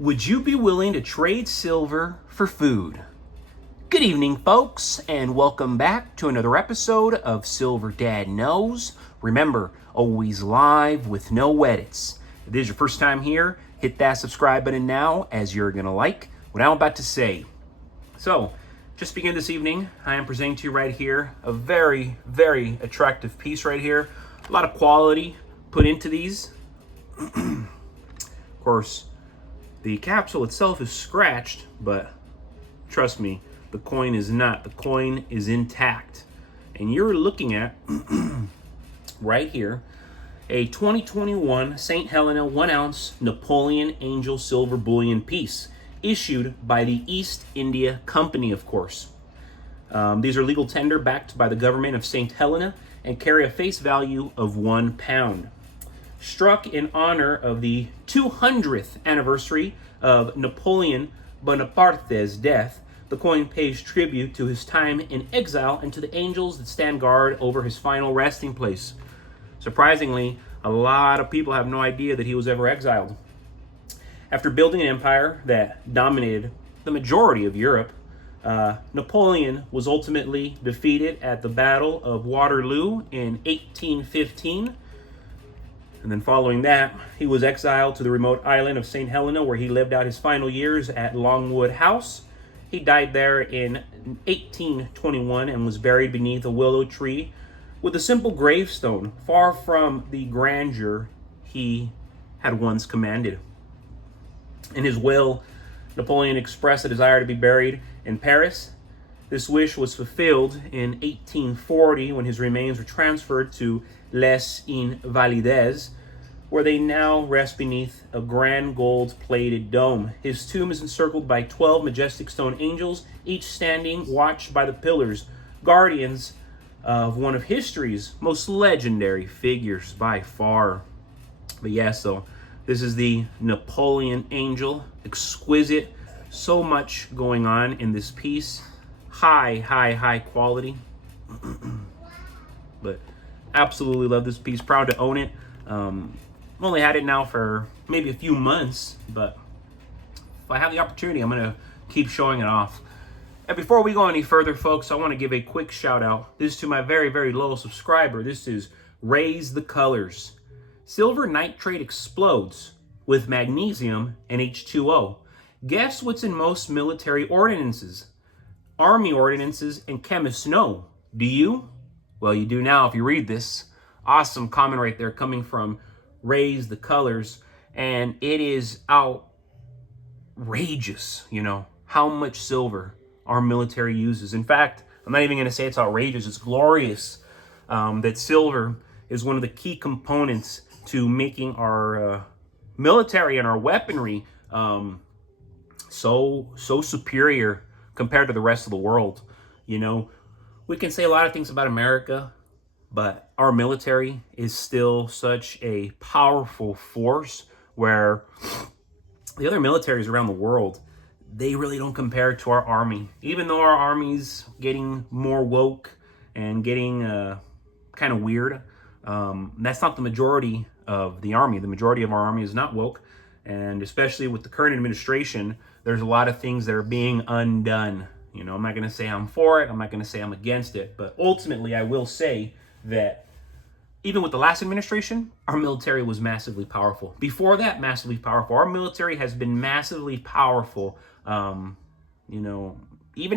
Would you be willing to trade silver for food? Good evening, folks, and welcome back to another episode of Silver Dad Knows. Remember, always live with no edits. If this is your first time here, hit that subscribe button now, as you're going to like what I'm about to say. So, just begin this evening, I am presenting to you right here a very, very attractive piece right here. A lot of quality put into these. Of course, the capsule itself is scratched, but trust me, the coin is not. The coin is intact. And you're looking at, right here, a 2021 St. Helena 1 ounce Napoleon Angel silver bullion piece, issued by the East India Company, of course. These are legal tender backed by the government of St. Helena and carry a face value of £1. Struck in honor of the 200th anniversary of Napoleon Bonaparte's death, the coin pays tribute to his time in exile and to the angels that stand guard over his final resting place. Surprisingly, a lot of people have no idea that he was ever exiled. After building an empire that dominated the majority of Europe, Napoleon was ultimately defeated at the Battle of Waterloo in 1815. And then following that, he was exiled to the remote island of St. Helena, where he lived out his final years at Longwood House. He died there in 1821 and was buried beneath a willow tree with a simple gravestone, far from the grandeur he had once commanded. In his will, Napoleon expressed a desire to be buried in Paris. This wish was fulfilled in 1840 when his remains were transferred to Les Invalides, where they now rest beneath a grand gold-plated dome. His tomb is encircled by 12 majestic stone angels, each standing watch by the pillars, guardians of one of history's most legendary figures by far. But yeah, so this is the Napoleon Angel. Exquisite. So much going on in this piece. High quality. But absolutely love this piece. Proud to own it. I've only had it now for maybe a few months, but if I have the opportunity, I'm going to keep showing it off. And before we go any further, folks, I want to give a quick shout out. This is to my very, very loyal subscriber. This is Raise the Colors. Silver nitrate explodes with magnesium and H2O. Guess what's in most military ordinances? Army ordinances, and chemists know. Do you? Well, you do now if you read this. Awesome comment right there coming from Raise the Colors. And it is outrageous, how much silver our military uses. In fact, I'm not even going to say it's outrageous. It's glorious that silver is one of the key components to making our military and our weaponry so superior compared to the rest of the world. We can say a lot of things about America, but our military is still such a powerful force where the other militaries around the world, they really don't compare to our army. Even though our army's getting more woke and getting kind of weird, that's not the majority of the army. The majority of our army is not woke, and especially with the current administration, there's a lot of things that are being undone. I'm not going to say I'm for it. I'm not going to say I'm against it. But ultimately, I will say that even with the last administration, our military was massively powerful. Before that, massively powerful. Our military has been massively powerful, even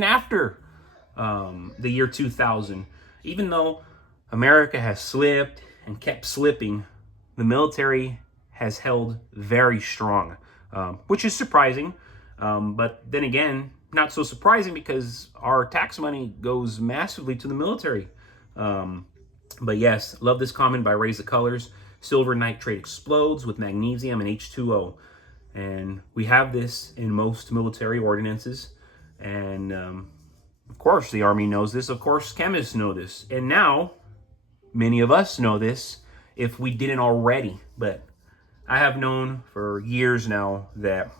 after the year 2000. Even though America has slipped and kept slipping, the military has held very strong, which is surprising. But then again, not so surprising because our tax money goes massively to the military. But yes, love this comment by Raise the Colors. Silver nitrate explodes with magnesium and H2O. And we have this in most military ordinances. And of course, the Army knows this. Of course, chemists know this. And now, many of us know this if we didn't already. But I have known for years now that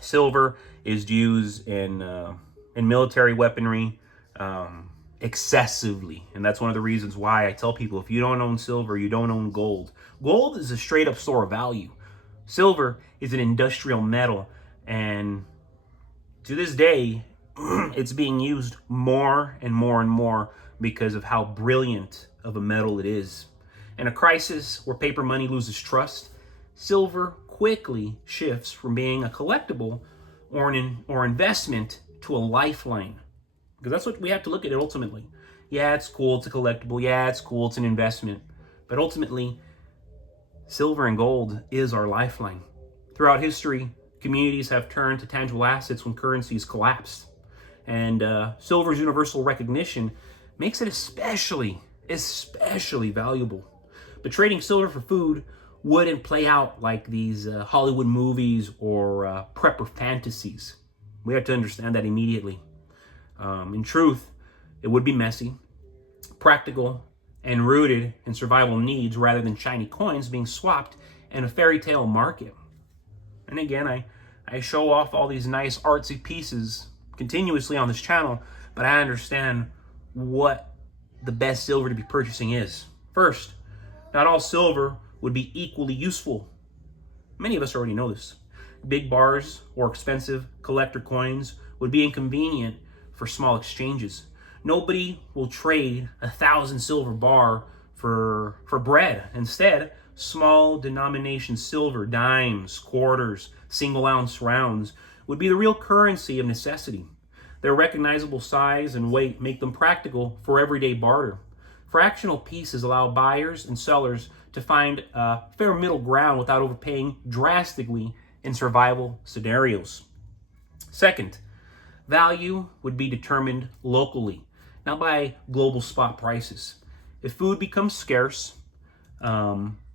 silver is used in military weaponry excessively. And that's one of the reasons why I tell people, if you don't own silver, you don't own gold. Gold is a straight up store of value. Silver is an industrial metal, and to this day, it's being used more and more and more because of how brilliant of a metal it is. In a crisis where paper money loses trust, silver quickly shifts from being a collectible or investment to a lifeline. Because that's what we have to look at it ultimately. Yeah, it's cool, it's a collectible. Yeah, it's cool, it's an investment. But ultimately, silver and gold is our lifeline. Throughout history, communities have turned to tangible assets when currencies collapsed. And silver's universal recognition makes it especially valuable. But trading silver for food wouldn't play out like these Hollywood movies or prepper fantasies. We have to understand that immediately. In truth, it would be messy, practical, and rooted in survival needs rather than shiny coins being swapped in a fairy tale market. And again, I show off all these nice artsy pieces continuously on this channel, but I understand what the best silver to be purchasing is. First, not all silver would be equally useful. Many of us already know this. Big bars or expensive collector coins would be inconvenient for small exchanges. Nobody will trade 1,000 silver bar for bread. Instead, small denomination silver, dimes, quarters, single ounce rounds would be the real currency of necessity. Their recognizable size and weight make them practical for everyday barter. Fractional pieces allow buyers and sellers to find a fair middle ground without overpaying drastically in survival scenarios. Second, value would be determined locally, not by global spot prices. If food becomes scarce,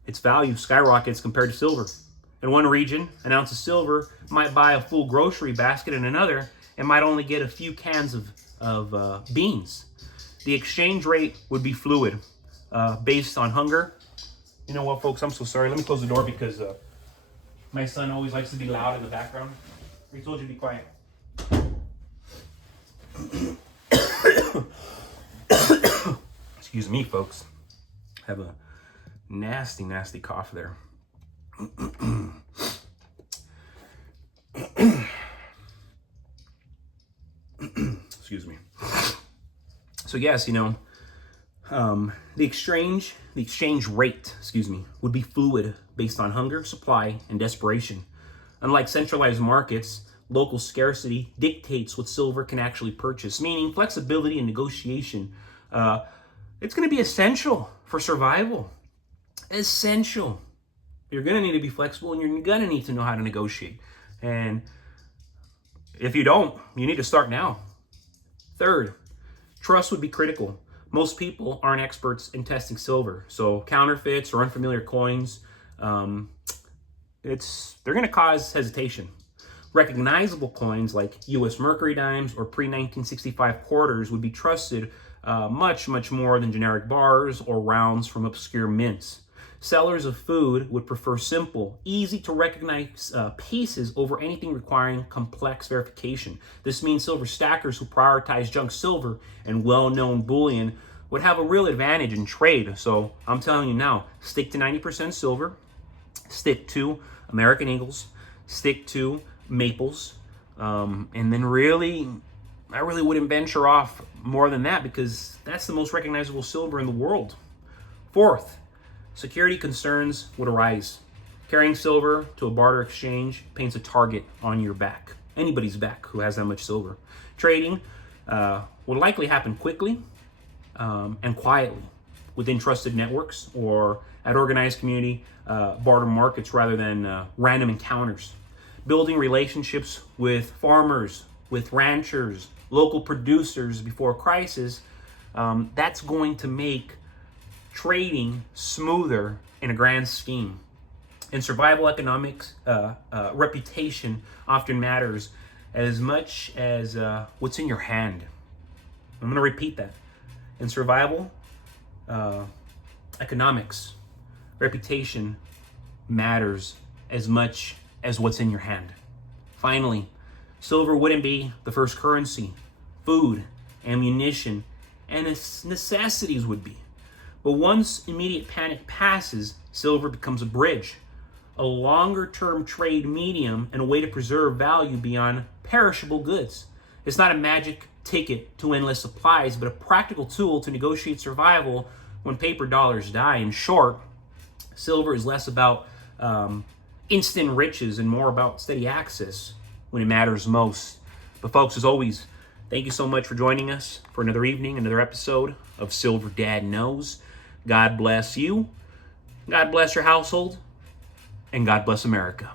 its value skyrockets compared to silver. In one region, an ounce of silver might buy a full grocery basket. In another, it might only get a few cans of beans. The exchange rate would be fluid, based on hunger. You know what, folks? I'm so sorry. Let me close the door because my son always likes to be loud in the background. We told you to be quiet. Excuse me, folks. I have a nasty, nasty cough there. Excuse me. So yes, the exchange rate, would be fluid based on hunger, supply, and desperation. Unlike centralized markets, local scarcity dictates what silver can actually purchase, meaning flexibility and negotiation. It's going to be essential for survival. Essential. You're going to need to be flexible, and you're going to need to know how to negotiate. And if you don't, you need to start now. Third, trust would be critical. Most people aren't experts in testing silver, so counterfeits or unfamiliar coins, they're going to cause hesitation. Recognizable coins like U.S. Mercury dimes or pre-1965 quarters would be trusted much, much more than generic bars or rounds from obscure mints. Sellers of food would prefer simple, easy to recognize pieces over anything requiring complex verification. This means silver stackers who prioritize junk silver and well-known bullion would have a real advantage in trade. So I'm telling you now, stick to 90% silver, stick to American Eagles, stick to maples, and then I really wouldn't venture off more than that because that's the most recognizable silver in the world. Fourth, security concerns would arise. Carrying silver to a barter exchange paints a target on your back, anybody's back who has that much silver. Trading will likely happen quickly and quietly within trusted networks or at organized community barter markets rather than random encounters. Building relationships with farmers, with ranchers, local producers before a crisis, that's going to make trading smoother in a grand scheme. In survival economics, reputation often matters as much as what's in your hand. I'm going to repeat that. In survival economics, reputation matters as much as what's in your hand. Finally, silver wouldn't be the first currency. Food, ammunition, and necessities would be. But once immediate panic passes, silver becomes a bridge. a longer-term trade medium and a way to preserve value beyond perishable goods. It's not a magic ticket to endless supplies, but a practical tool to negotiate survival when paper dollars die. In short, silver is less about instant riches and more about steady access when it matters most. But folks, as always, thank you so much for joining us for another evening, another episode of Silver Dad Knows. God bless you, God bless your household, and God bless America.